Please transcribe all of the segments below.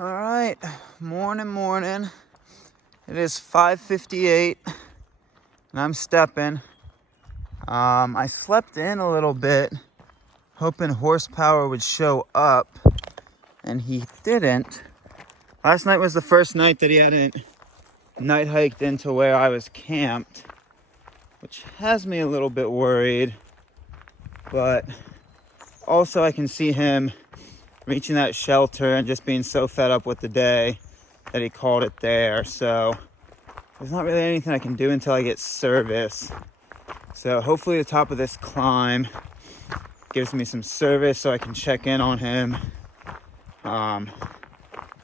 All right, morning. It is 5:58 and I'm stepping. I slept in a little bit, hoping Horespower would show up, and he didn't. Last night was the first night that he hadn't night hiked into where I was camped, which has me a little bit worried, but also I can see him reaching that shelter and just being so fed up with the day that he called it there. So there's not really anything I can do until I get service. So hopefully the top of this climb gives me some service so I can check in on him. But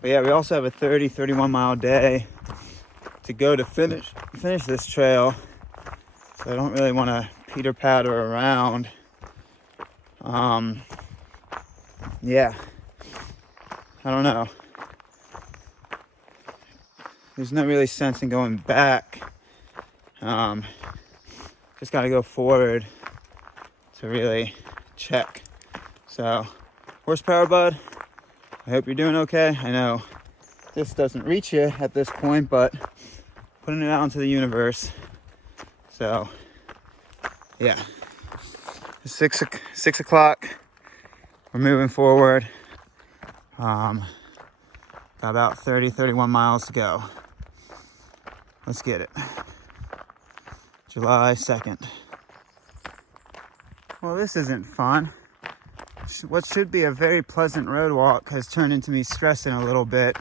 yeah, we also have a 31 mile day to go to finish this trail. So I don't really want to peter patter around. Yeah, I don't know. There's not really sense in going back. Just got to go forward to really check. So, Horespower, bud, I hope you're doing okay. I know this doesn't reach you at this point, but putting it out into the universe. So, yeah. It's 6 o'clock. We're moving forward. Got about 31 miles to go. Let's get it. July 2nd. Well, this isn't fun. What should be a very pleasant road walk has turned into me stressing a little bit.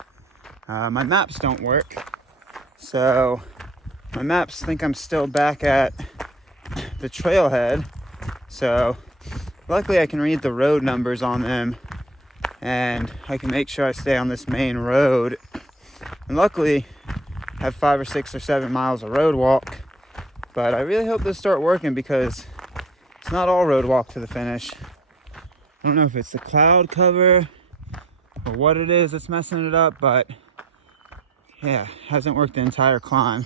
My maps don't work. So my maps think I'm still back at the trailhead. So luckily I can read the road numbers on them and I can make sure I stay on this main road. And luckily I have 5 or 6 or 7 miles of road walk. But I really hope those start working because it's not all road walk to the finish. I don't know if it's the cloud cover or what it is that's messing it up, but yeah, hasn't worked the entire climb.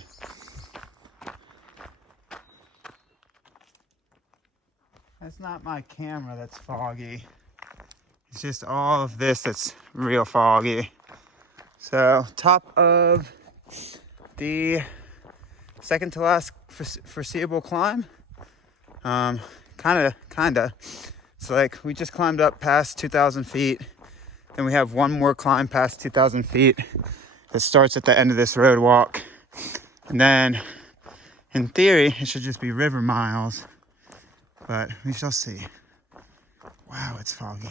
That's not my camera that's foggy. It's just all of this that's real foggy. So, top of the second to last foreseeable climb. Kinda. So like we just climbed up past 2,000 feet. Then we have one more climb past 2,000 feet that starts at the end of this road walk. And then in theory, it should just be river miles, but we shall see. Wow, it's foggy.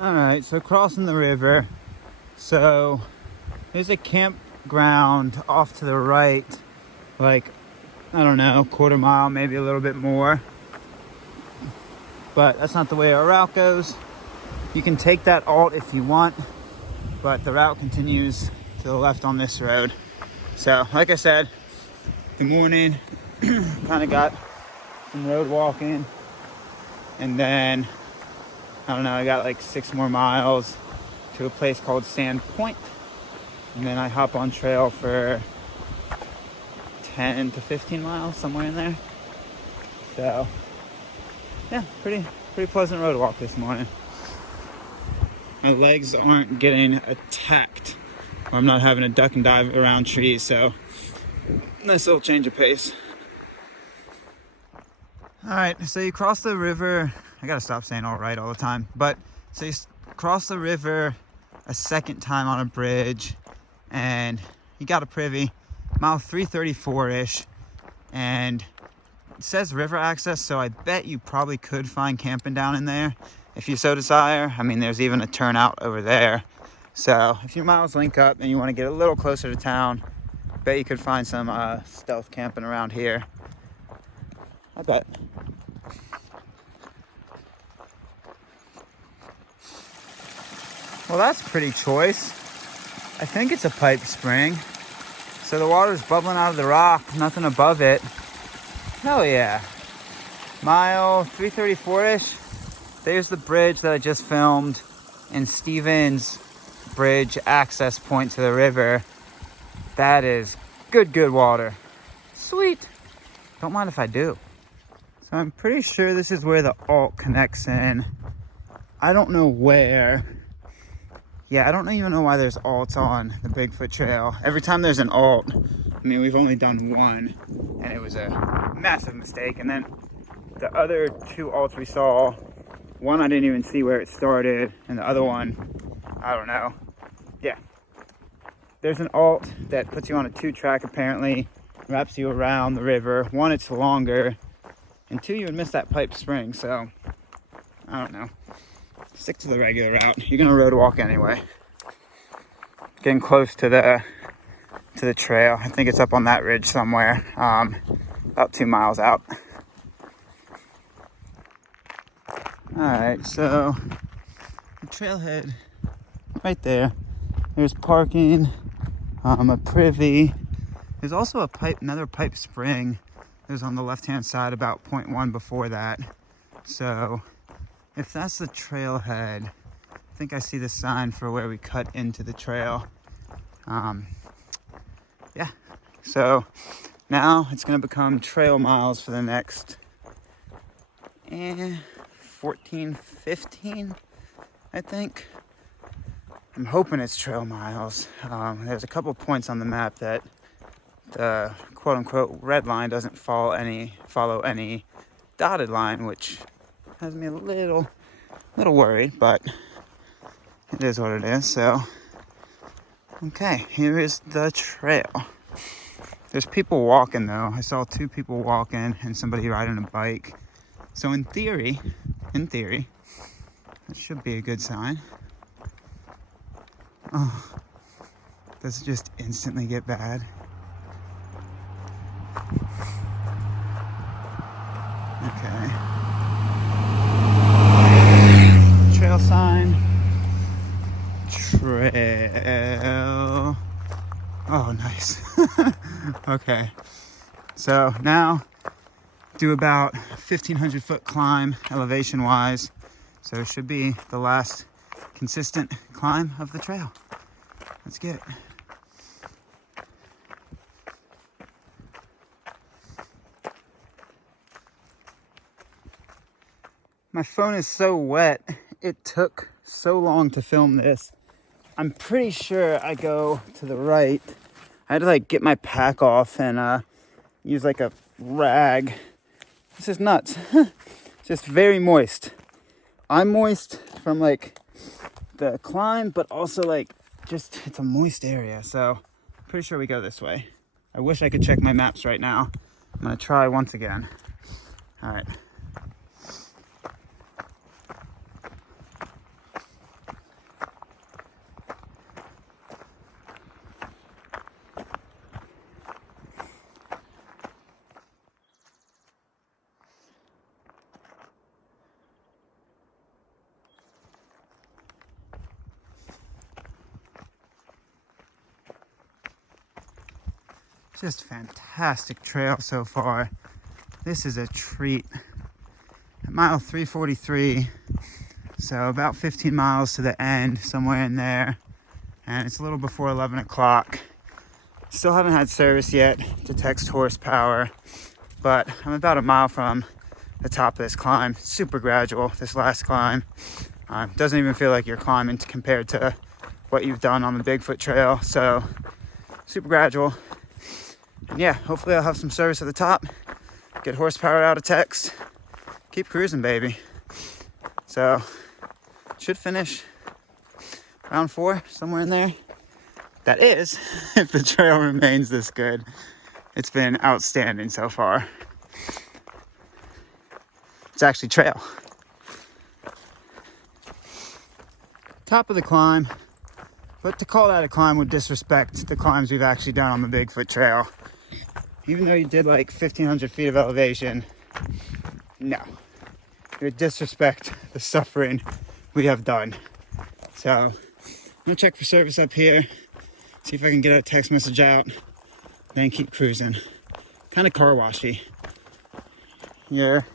All right, so crossing the river. So there's a campground off to the right, like, I don't know, quarter mile, maybe a little bit more. But that's not the way our route goes. You can take that alt if you want, but the route continues to the left on this road. So, like I said, good morning. Kind of got some road walking, and then I don't know, I got like 6 more miles to a place called Sand Point. And then I hop on trail for 10 to 15 miles, somewhere in there. So, yeah, pretty pleasant road walk this morning. My legs aren't getting attacked, or I'm not having to duck and dive around trees, so nice little change of pace. All right, so you cross the river. I gotta stop saying all right all the time. But so you cross the river a second time on a bridge, and you got a privy, mile 334-ish, and it says river access, so I bet you probably could find camping down in there if you so desire. I mean, there's even a turnout over there. So if your miles link up and you want to get a little closer to town, I bet you could find some stealth camping around here. I bet. Well, that's pretty choice. I think it's a pipe spring. So the water's bubbling out of the rock, nothing above it. Hell yeah. Mile 334-ish. There's the bridge that I just filmed. And Stevens bridge access point to the river. That is good water. Sweet. Don't mind if I do. So I'm pretty sure this is where the alt connects in. I don't know where. Yeah, I don't even know why there's alts on the Bigfoot Trail. Every time there's an alt, I mean, we've only done one, and it was a massive mistake. And then the other two alts we saw, one I didn't even see where it started, and the other one, I don't know. Yeah. There's an alt that puts you on a 2-track apparently, wraps you around the river. One, it's longer, and two, you would miss that pipe spring, so I don't know. Stick to the regular route. You're gonna road walk anyway. Getting close to the trail. I think it's up on that ridge somewhere, about 2 miles out. All right, so the trailhead right there. There's parking, a privy. There's also another pipe spring. There's on the left-hand side about 0.1 before that. So if that's the trailhead, I think I see the sign for where we cut into the trail. Yeah, so now it's gonna become trail miles for the next 14, 15, I think. I'm hoping it's trail miles. There's a couple points on the map that the quote-unquote red line doesn't follow any dotted line, which has me a little worried, but it is what it is. So okay, here is the trail. There's people walking though. I saw 2 people walking and somebody riding a bike. So in theory, that should be a good sign. Oh, does it just instantly get bad? Okay. Trail sign. Trail. Oh, nice. Okay. So now do about 1,500 foot climb elevation wise. So it should be the last consistent climb of the trail. Let's get it. My phone is so wet. It took so long to film this. I'm pretty sure I go to the right. I had to like get my pack off and use like a rag. This is nuts. Just very moist. I'm moist from like the climb, but also like just it's a moist area. So pretty sure we go this way. I wish I could check my maps right now. I'm gonna try once again. All right. Just fantastic trail so far. This is a treat. At mile 343, so about 15 miles to the end, somewhere in there. And it's a little before 11 o'clock. Still haven't had service yet to text Horespower, but I'm about a mile from the top of this climb. Super gradual, this last climb. Doesn't even feel like you're climbing compared to what you've done on the Bigfoot Trail. So super gradual. And yeah, hopefully I'll have some service at the top, get Horespower out of text, keep cruising, baby. So should finish round 4 somewhere in there. That is, if the trail remains this good. It's been outstanding so far. It's actually trail. Top of the climb, but to call that a climb would disrespect the climbs we've actually done on the Bigfoot Trail. Even though you did like 1,500 feet of elevation, no. It would disrespect the suffering we have done. So I'm gonna check for service up here, see if I can get a text message out, then keep cruising. Kind of car washy. Your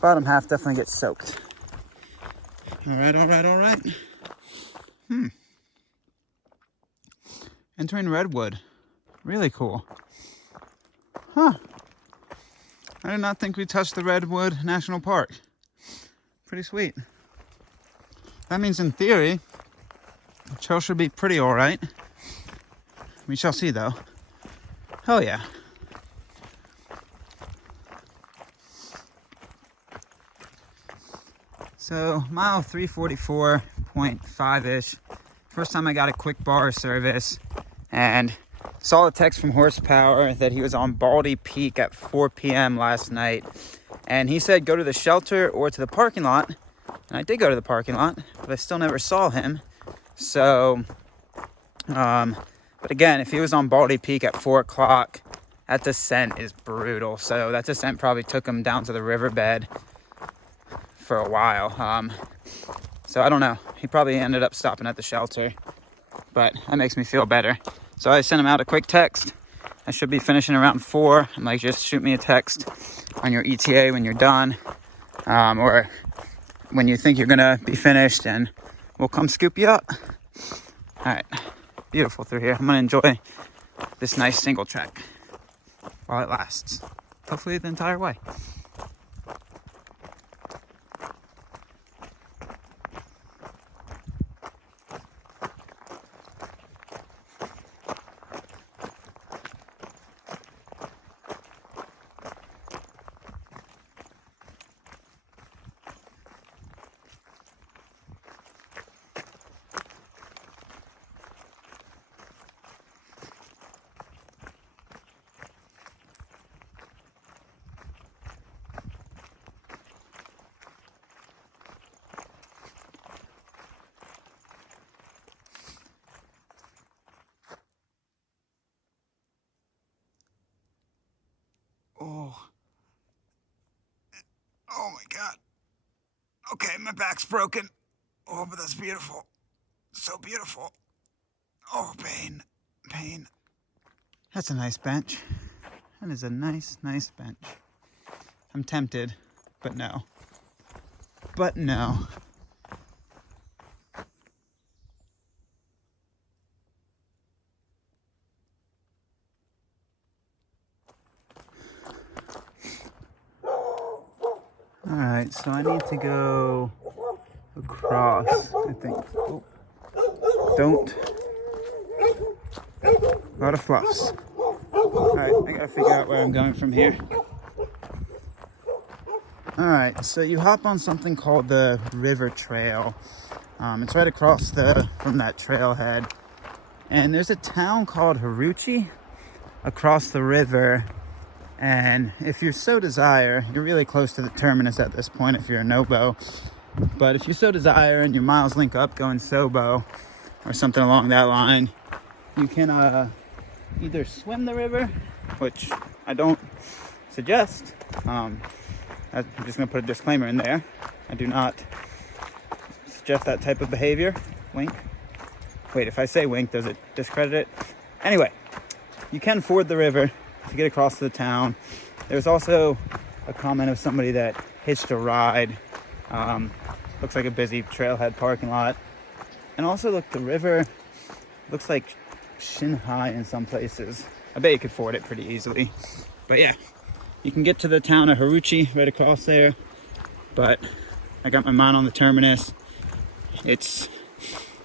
bottom half definitely gets soaked. All right. Entering Redwood. Really cool. Huh. I did not think we touched the Redwood National Park. Pretty sweet. That means in theory, the trail should be pretty alright. We shall see though. Hell yeah. So mile 344.5-ish. First time I got a quick bar service and saw a text from Horespower that he was on Baldy Peak at 4 p.m. last night. And he said go to the shelter or to the parking lot. And I did go to the parking lot, but I still never saw him. So, but again, if he was on Baldy Peak at 4 o'clock, that descent is brutal. So that descent probably took him down to the riverbed for a while. So I don't know. He probably ended up stopping at the shelter, but that makes me feel better. So I sent him out a quick text. I should be finishing around 4. I'm like, just shoot me a text on your ETA when you're done, or when you think you're gonna be finished, and we'll come scoop you up. All right, beautiful through here. I'm gonna enjoy this nice single track while it lasts. Hopefully the entire way. Oh my God. Okay, my back's broken. Oh, but that's beautiful. So beautiful. Oh, pain. Pain. That's a nice bench. That is a nice, nice bench. I'm tempted, but no. But no. Alright, so I need to go across, I think. Oh. Don't. A lot of fluffs. Alright, I gotta figure out where I'm going from here. Alright, so you hop on something called the River Trail. It's right across from that trailhead. And there's a town called Haruchi across the river. And if you so desire, you're really close to the Terminus at this point if you're a Nobo. But if you so desire and your miles link up going Sobo or something along that line, you can either swim the river, which I don't suggest. I'm just going to put a disclaimer in there. I do not suggest that type of behavior. Wink. Wait, if I say wink, does it discredit it? Anyway, you can ford the river to get across to the town. There's also a comment of somebody that hitched a ride. Looks like a busy trailhead parking lot. And also, look, the river looks like shin high in some places. I bet you could ford it pretty easily. But yeah, you can get to the town of Haruchi right across there. But I got my mind on the Terminus. It's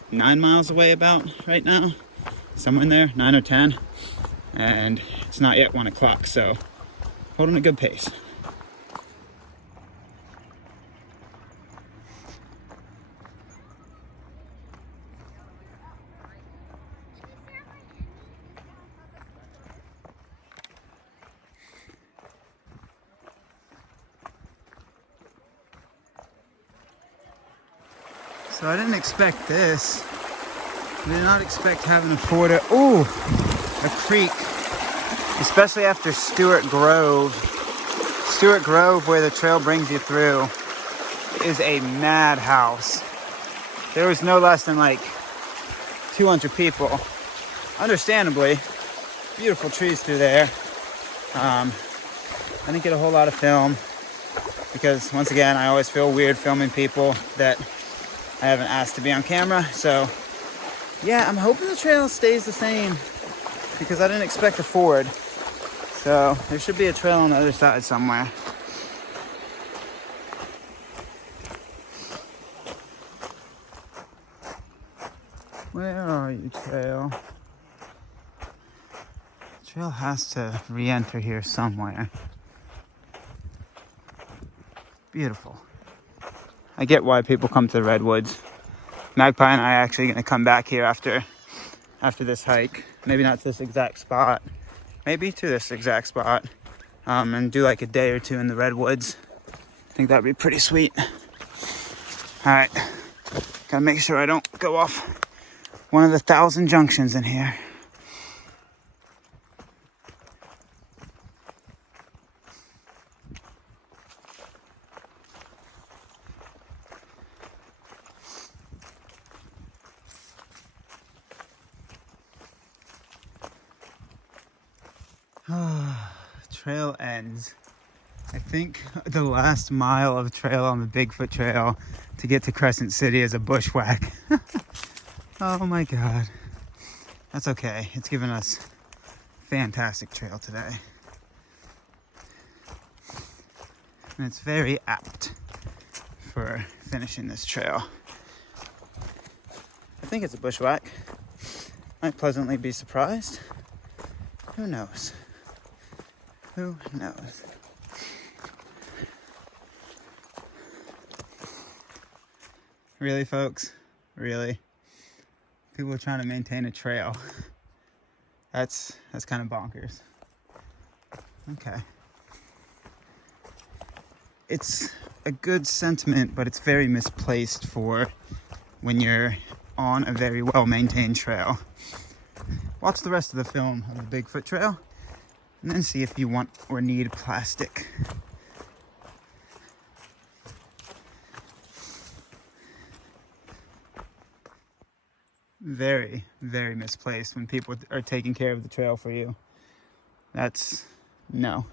9 miles away about right now. Somewhere in there, 9 or 10. And it's not yet 1 o'clock, so holding a good pace. So I didn't expect this. I did not expect having to ford a creek, especially after Stewart Grove. Stewart Grove, where the trail brings you through, is a madhouse. There was no less than like 200 people. Understandably, beautiful trees through there. I didn't get a whole lot of film because, once again, I always feel weird filming people that I haven't asked to be on camera. So Yeah, I'm hoping the trail stays the same because I didn't expect a ford. So there should be a trail on the other side somewhere. Where are you, trail? Trail has to re-enter here somewhere. Beautiful. I get why people come to the Redwoods. Magpie and I are actually going to come back here after this hike. Maybe not to this exact spot. Maybe to this exact spot. And do like a day or two in the Redwoods. I think that'd be pretty sweet. All right. Gotta make sure I don't go off one of the 1,000 junctions in here. Trail ends. I think the last mile of trail on the Bigfoot Trail to get to Crescent City is a bushwhack. Oh my God. That's okay. It's given us fantastic trail today. And it's very apt for finishing this trail. I think it's a bushwhack. Might pleasantly be surprised. Who knows? Who knows? Really, folks? Really? People are trying to maintain a trail. That's kind of bonkers. Okay. It's a good sentiment, but it's very misplaced for when you're on a very well-maintained trail. Watch the rest of the film of the Bigfoot Trail, and then see if you want or need plastic. Very, very misplaced when people are taking care of the trail for you. That's no.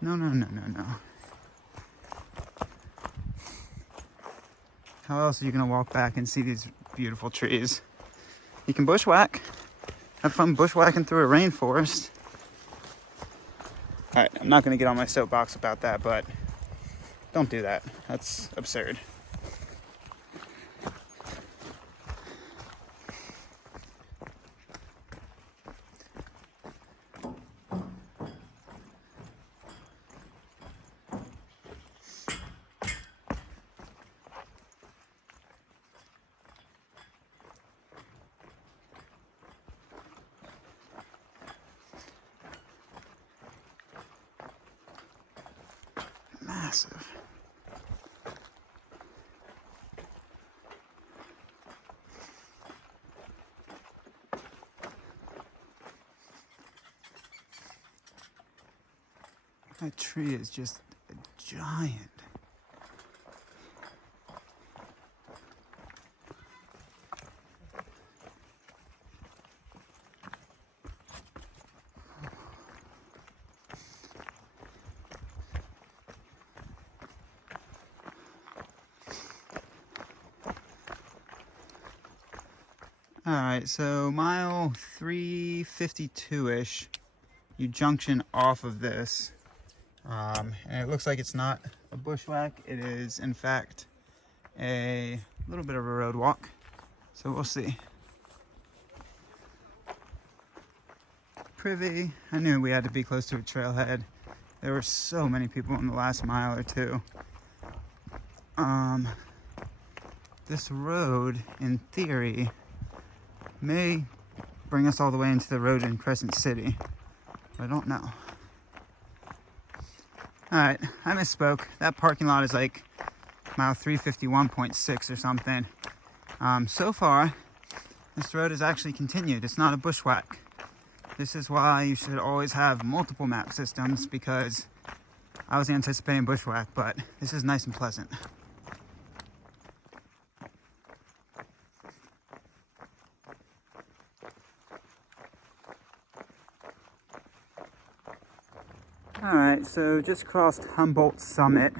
No, no, no, no, no. How else are you gonna walk back and see these beautiful trees? You can bushwhack. Have fun bushwhacking through a rainforest. All right, I'm not gonna get on my soapbox about that, but don't do that. That's absurd. Massive. That tree is just a giant. All right, so mile 352-ish, you junction off of this. And it looks like it's not a bushwhack. It is, in fact, a little bit of a road walk. So we'll see. Privy. I knew we had to be close to a trailhead. There were so many people in the last mile or two. This road, in theory, may bring us all the way into the road in Crescent City. But I don't know. Alright, I misspoke. That parking lot is like mile 351.6 or something. So far, this road is actually continued. It's not a bushwhack. This is why you should always have multiple map systems, because I was anticipating bushwhack, but this is nice and pleasant. Alright, so just crossed Humboldt Summit.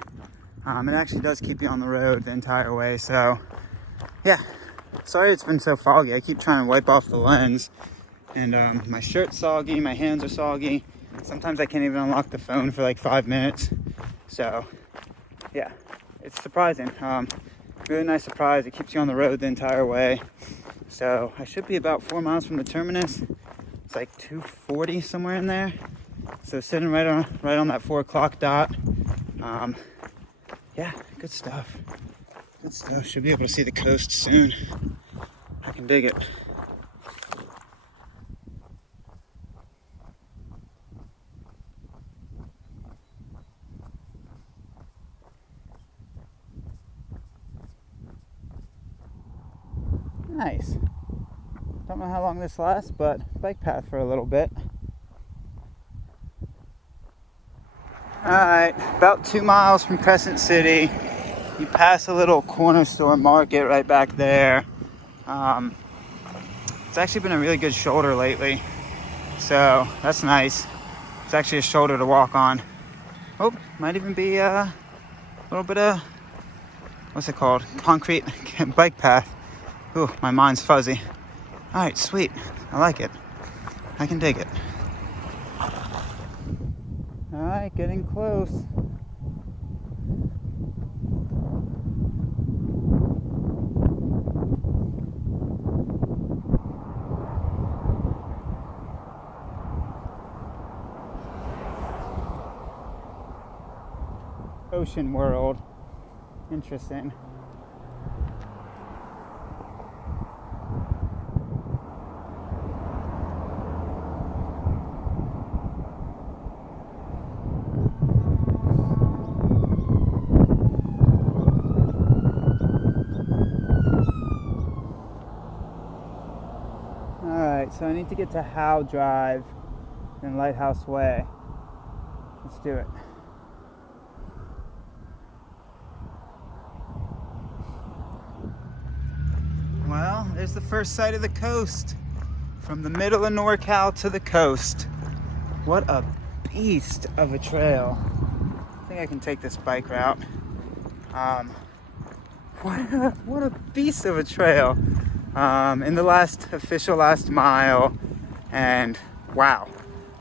It actually does keep you on the road the entire way, so yeah, Sorry it's been so foggy. I keep trying to wipe off the lens, and my shirt's soggy, my hands are soggy. Sometimes I can't even unlock the phone for like 5 minutes. So yeah, it's surprising. Really nice surprise. It keeps you on the road the entire way. So I should be about 4 miles from the terminus. It's like 2:40 somewhere in there. So sitting right on that 4 o'clock dot. Yeah, good stuff. Good stuff. Should be able to see the coast soon. I can dig it. Nice. Don't know how long this lasts, but bike path for a little bit. Alright, about 2 miles from Crescent City. You pass a little corner store market right back there. It's actually been a really good shoulder lately, so that's nice. It's actually a shoulder to walk on. Oh, might even be a little bit of, what's it called? Concrete bike path. Ooh, my mind's fuzzy. All right, sweet. I like it. I can dig it. All right, getting close. Ocean world. Interesting. Alright, so I need to get to Howe Drive and Lighthouse Way. Let's do it. Well, there's the first sight of the coast. From the middle of NorCal to the coast. What a beast of a trail. I think I can take this bike route. What a beast of a trail. In the last mile, and wow.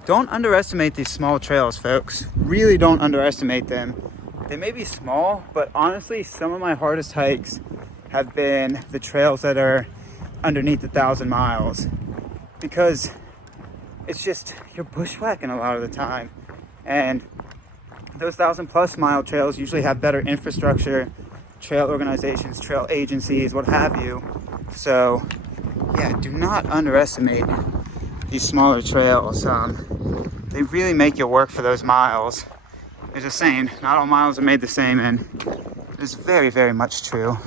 Don't underestimate these small trails, folks. Really don't underestimate them. They may be small, but honestly, some of my hardest hikes have been the trails that are underneath 1,000 miles, because it's just, you're bushwhacking a lot of the time, and those 1,000+ mile trails usually have better infrastructure, trail organizations, trail agencies, what have you. So yeah, do not underestimate these smaller trails. They really make you work for those miles. There's a saying, not all miles are made the same, and it's very, very much true,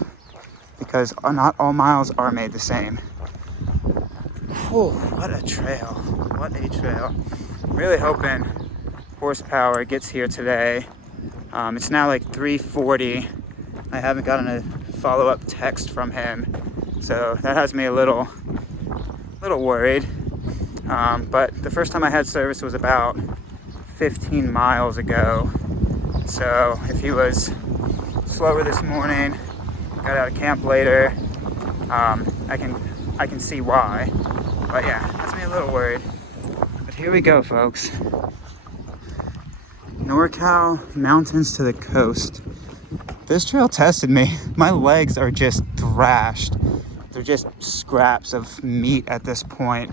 because not all miles are made the same. Whew, what a trail. What a trail. Really hoping Horespower gets here today. It's now like 3:40. I haven't gotten a follow-up text from him, so that has me a little worried. But the first time I had service was about 15 miles ago. So if he was slower this morning, got out of camp later, I can see why. But yeah, that's me a little worried. But here we go, folks. NorCal, mountains to the coast. This trail tested me. My legs are just thrashed. They're just scraps of meat at this point.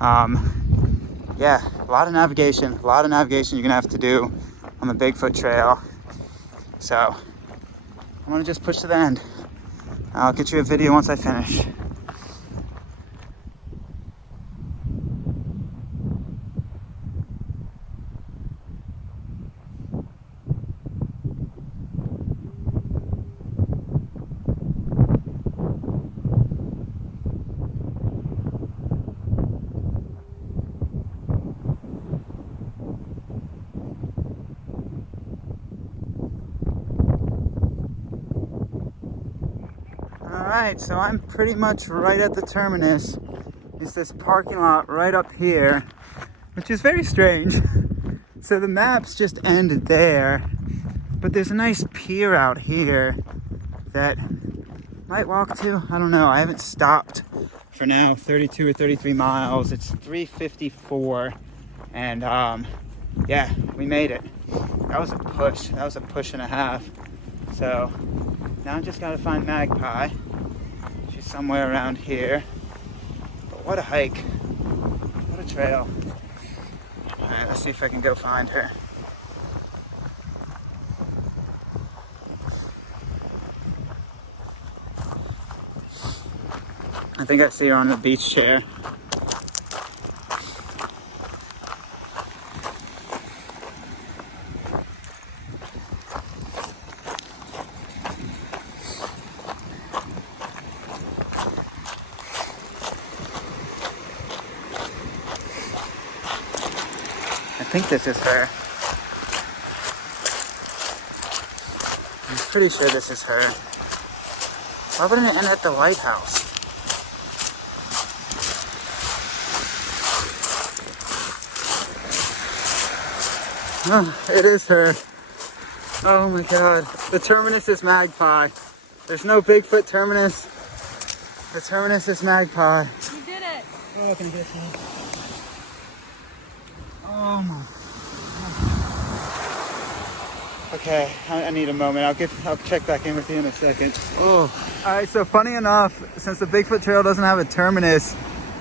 Yeah, a lot of navigation you're gonna have to do on the Bigfoot Trail. So I'm gonna just push to the end. I'll get you a video once I finish. Alright, so I'm pretty much right at the terminus. It's this parking lot right up here, which is very strange. So the maps just end there, but there's a nice pier out here that I'm Might walk to, I don't know. I haven't stopped for now, 32 or 33 miles. It's 3:54, and yeah, we made it. That was a push. That was a push and a half. So now I just gotta find Magpie. She's somewhere around here. But what a hike. What a trail. All right, let's see if I can go find her. I think I see her on the beach chair. I think this is her. I'm pretty sure this is her. Why wouldn't it end at the lighthouse? Oh, it is her. Oh my god. The Terminus is Magpie. There's no Bigfoot Terminus. The Terminus is Magpie. You did it. Oh, can you get me? Oh my. Okay, I need a moment. I'll check back in with you in a second. Oh. Alright, so funny enough, since the Bigfoot Trail doesn't have a terminus,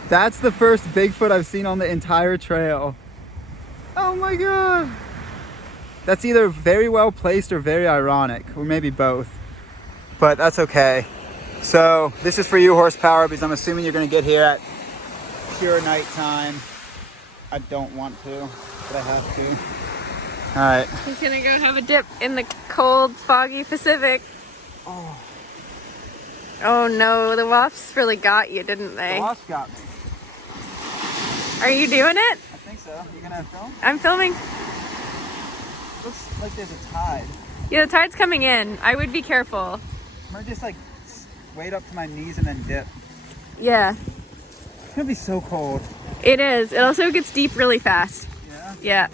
that's the first Bigfoot I've seen on the entire trail. Oh my god. That's either very well placed or very ironic, or maybe both. But that's okay. So this is for you, Horespower, because I'm assuming you're gonna get here at pure nighttime. I don't want to, but I have to. All right. He's gonna go have a dip in the cold, foggy Pacific. Oh. Oh no, the wasps really got you, didn't they? The wasp got me. Are you doing it? I think so. You gonna film? I'm filming. Looks like there's a tide. Yeah, the tide's coming in. I would be careful. I'm gonna just like wade up to my knees and then dip. Yeah. It's gonna be so cold. It is. It also gets deep really fast. Yeah? Yeah.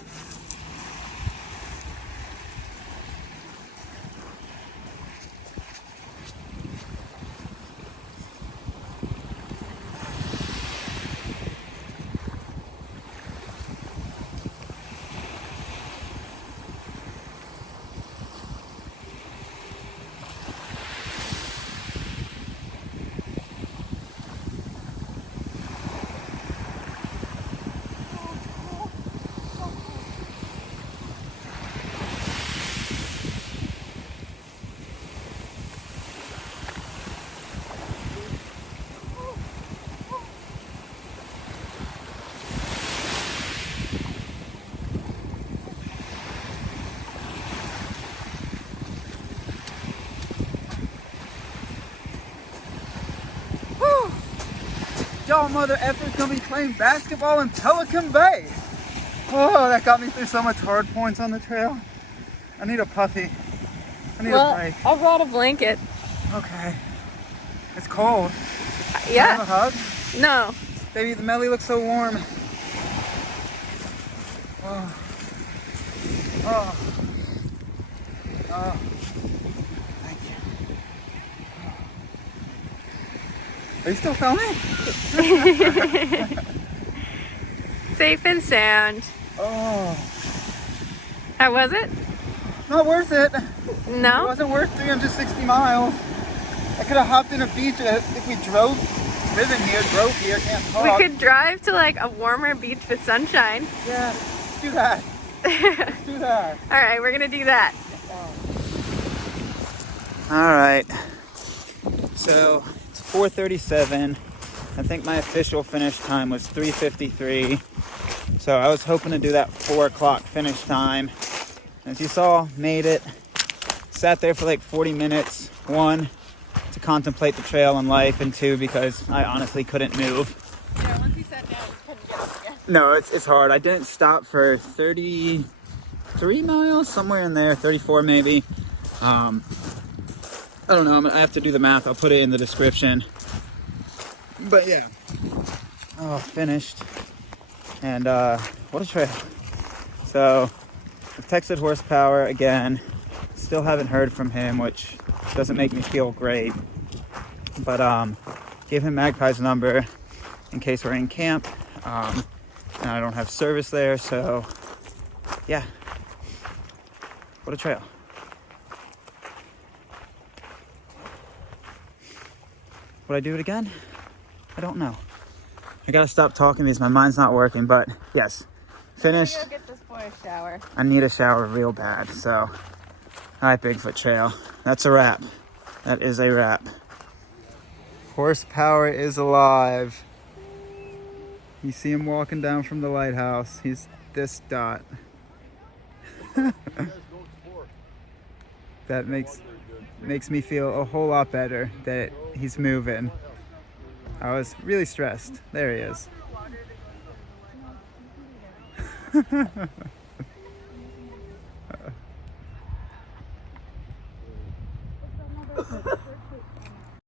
Y'all mother effort's gonna be playing basketball in Pelican Bay. Oh, that got me through so much hard points on the trail. I need a puffy. I need a break. I brought a blanket. Okay. It's cold. Yeah. Can I have a hug? No. Baby, the melly looks so warm. Oh. Oh. Oh. Thank you. Are you still filming? Safe and sound. Oh. How was it? Not worth it. No? It wasn't worth 360 miles. I could have hopped in a beach if we drove here, can't talk. We could drive to like a warmer beach with sunshine. Yeah, let's do that. Let's do that. All right, we're gonna do that. All right. So it's 4:37. I think my official finish time was 3:53. So I was hoping to do that 4 o'clock finish time. As you saw, made it. Sat there for like 40 minutes. 1, to contemplate the trail and life, and 2, because I honestly couldn't move. Yeah, once you sat down, you couldn't get up again. No, it's hard. I didn't stop for 33 miles, somewhere in there, 34 maybe. I don't know. I have to do the math. I'll put it in the description. But yeah. Oh, finished. And what a trail. So I've texted Horespower again. Still haven't heard from him, which doesn't make me feel great. But gave him Magpie's number in case we're in camp. And I don't have service there, so yeah. What a trail. Would I do it again? I don't know. I gotta stop talking because my mind's not working, but yes, finished. I'm gonna go get this boy a shower. I need a shower real bad, so. All right, Bigfoot Trail. That's a wrap. That is a wrap. Horespower is alive. You see him walking down from the lighthouse. He's this dot. That makes me feel a whole lot better that he's moving. I was really stressed. There he is.